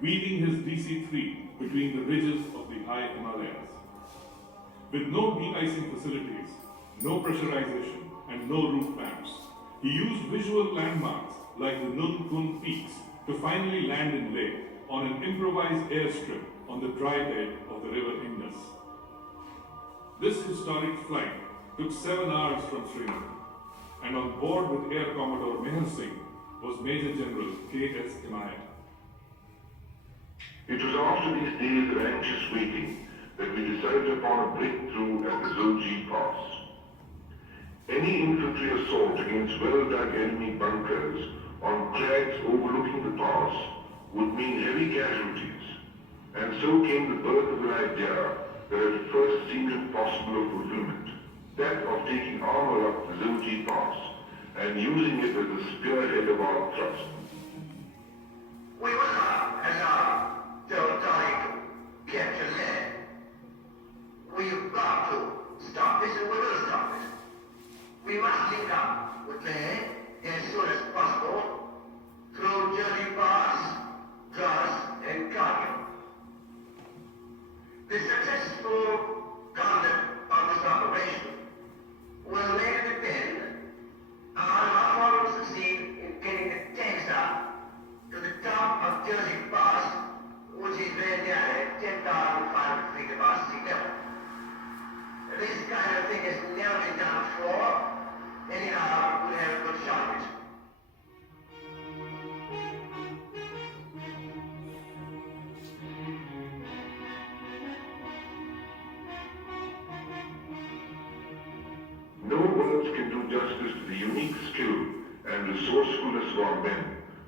weaving his DC-3 between the ridges of the high Himalayas. With no de-icing facilities, no pressurization, and no route maps, he used visual landmarks like the Nun Kun peaks to finally land in Leh on an improvised airstrip on the dry bed of the river Indus. This historic flight took 7 hours from Srinagar, and on board with Air Commodore Meher Singh was Major General K.S. Timaya. It was after these days of anxious waiting that we decided upon a breakthrough at the Zoji Pass. Any infantry assault against well-dug enemy bunkers on crags overlooking the pass would mean heavy casualties, and so came the birth of an idea that at first seemed impossible of fulfillment, that of taking armor up the Zoji Pass and using it as the spearhead of our thrust. We will not allow those trying to get to land. We've got to stop this, and we will stop it. We must link up with Leh as soon as possible through Jersey Pass, Drass, and Kargil. The successful conduct of this operation will later depend on how we succeed in getting the tanks up to the top of Jersey Pass, which is very nearly 10,500 feet above sea level. This kind of thing has never been done before. Anyhow, we'll have a good shot at it. No words can do justice to the unique skill and resourcefulness of our men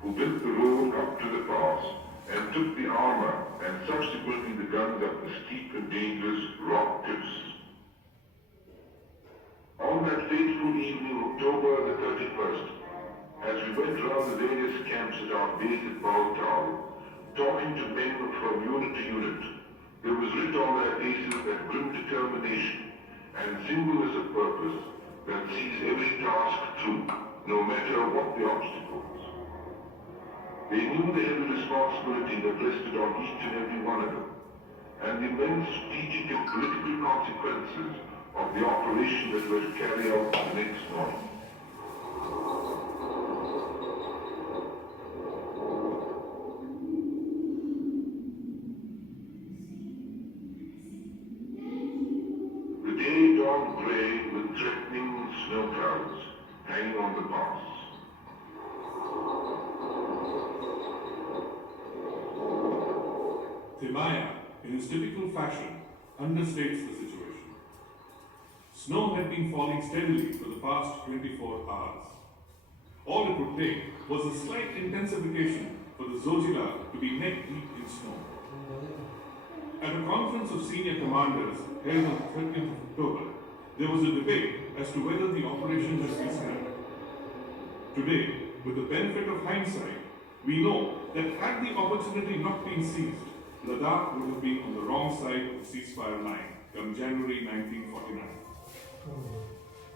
who built the road up to the pass and took the armor and subsequently the guns up the steep and dangerous rock cliffs. On that fateful evening, October the 31st, as we went round the various camps at our base at Baltal, talking to men from unit to unit, there was writ on their faces that grim determination and singleness of purpose that sees every task through, no matter what the obstacles. They knew the heavy responsibility that rested on each and every one of them, and the immense strategic and political consequences of the operation that was carried out the next morning. The day dawned grey with threatening snow clouds hanging on the pass. Timaya, in his typical fashion, understates the situation. Snow had been falling steadily for the past 24 hours. All it would take was a slight intensification for the Zojila to be neck deep in snow. At a conference of senior commanders held on the 30th of October, there was a debate as to whether the operation has been scrapped. Today, with the benefit of hindsight, we know that had the opportunity not been seized, Ladakh would have been on the wrong side of the ceasefire line come January 1949.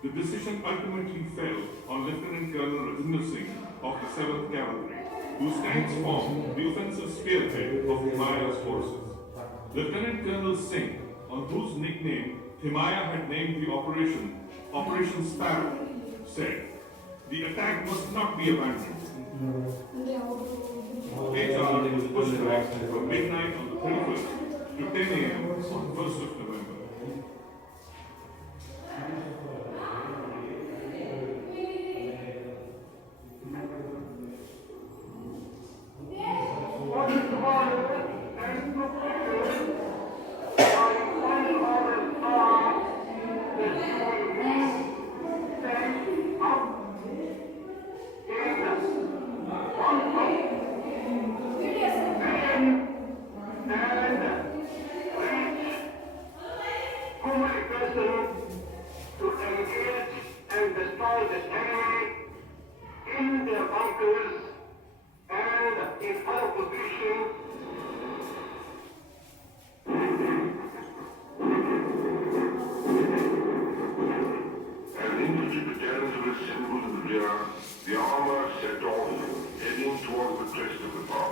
The decision ultimately fell on Lieutenant Colonel Rajinder Singh of the 7th Cavalry, whose tanks formed the offensive spearhead of Himaya's forces. Lieutenant Colonel Singh, on whose nickname Himaya had named the Operation Sparrow, said, "The attack must not be abandoned." HR was pushed back from midnight on the 31st to 10 a.m. on 1st of November. To engage and destroy the enemy in their bunkers and in our position. As infantry battalions were assembled in the rear, the armor set off, heading towards the crest of the pass.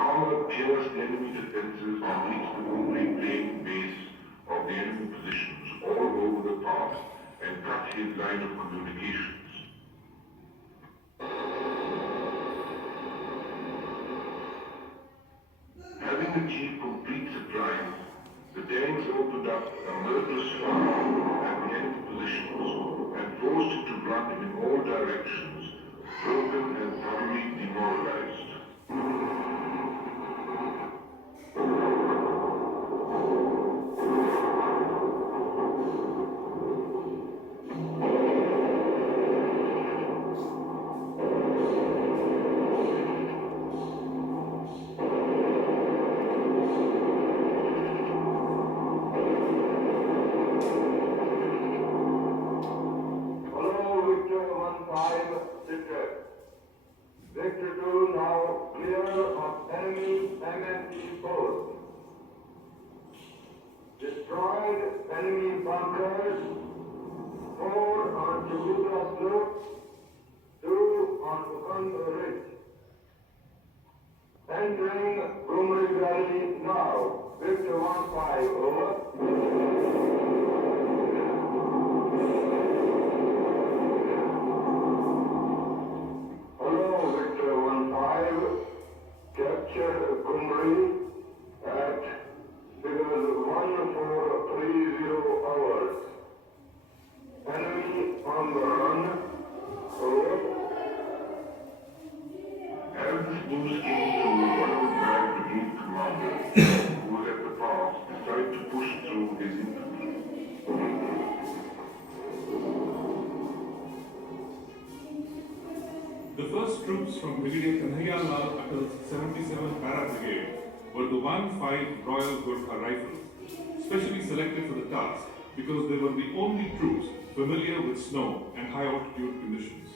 armor pierced enemy defenses and reached the only plain base of the enemy positions all over the pass and cut his line of communications. Having achieved complete surprise, the Danes opened up a murderous fire at the enemy positions and forced it to run in all directions, broken and thoroughly demoralized. Victor 2 now clear of enemy MMP posts. Destroyed enemy bunkers, 4 on Jabuta Slope, 2 on Ukanda Ridge. Entering Gumri Valley now. Victor 1-5, over. Capture Gumri at figures 1430 hours. Enemy on the run. Over. As this news came through, one of the brigade commanders, who was at the pass, decided to push through his infantry. The first troops from Brigadier Kanhaiya Lal Atal's 77 Para Brigade were the 1-5 Royal Gurkha Rifles, specially selected for the task because they were the only troops familiar with snow and high altitude conditions.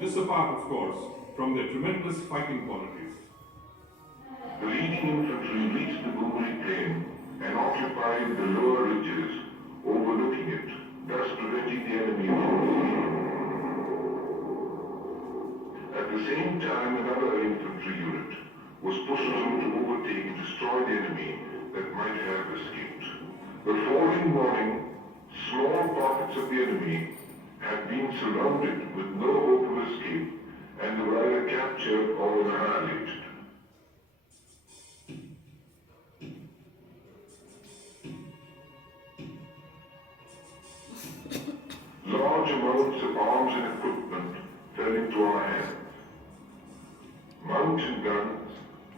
This apart, of course, from their tremendous fighting qualities. The leading infantry reached the Gumri plain and occupied the lower ridges overlooking it, thus preventing the enemy from escaping. At the same time, another infantry unit was pushed through to overtake and destroy the enemy that might have escaped. The following morning, small pockets of the enemy had been surrounded with no hope of escape, and they were either captured or annihilated. Large amounts of arms and equipment fell into our hands. Mountain guns,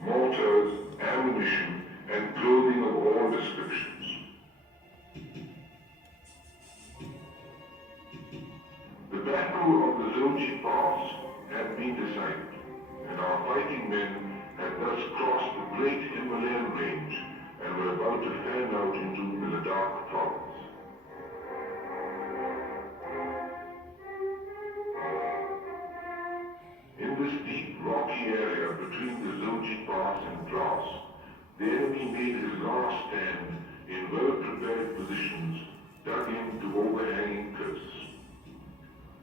mortars, ammunition, and clothing of all descriptions. The battle of the Zoji Pass had been decided, and our fighting men had thus crossed the great Himalayan range and were about to fan out into the Ladakh province. In this deep rocky area between the Zoji Pass and Dras, the enemy made his last stand in well-prepared positions dug into overhanging cliffs.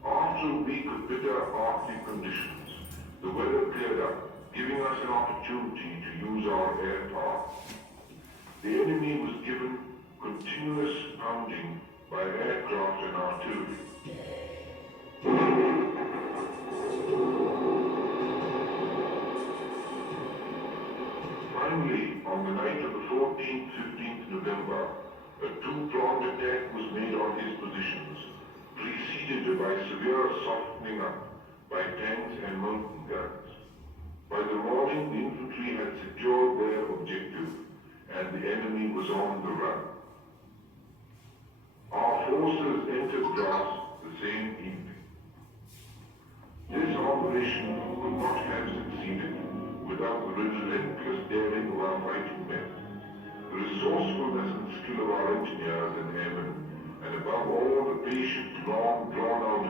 After a week of bitter Arctic conditions, the weather cleared up, giving us an opportunity to use our air power. The enemy was given continuous pounding by aircraft and artillery. Finally, on the night of the 14th, 15th November, a two-pronged attack was made on his positions, preceded by severe softening up by tanks and mountain guns. By the morning, the infantry had secured their objective, and the enemy was on the run. Our forces entered Dras the same evening. This operation could not have succeeded without the relentless daring of our fighting men, the resourcefulness and skill of our engineers and airmen, and above all the patient, long, drawn-out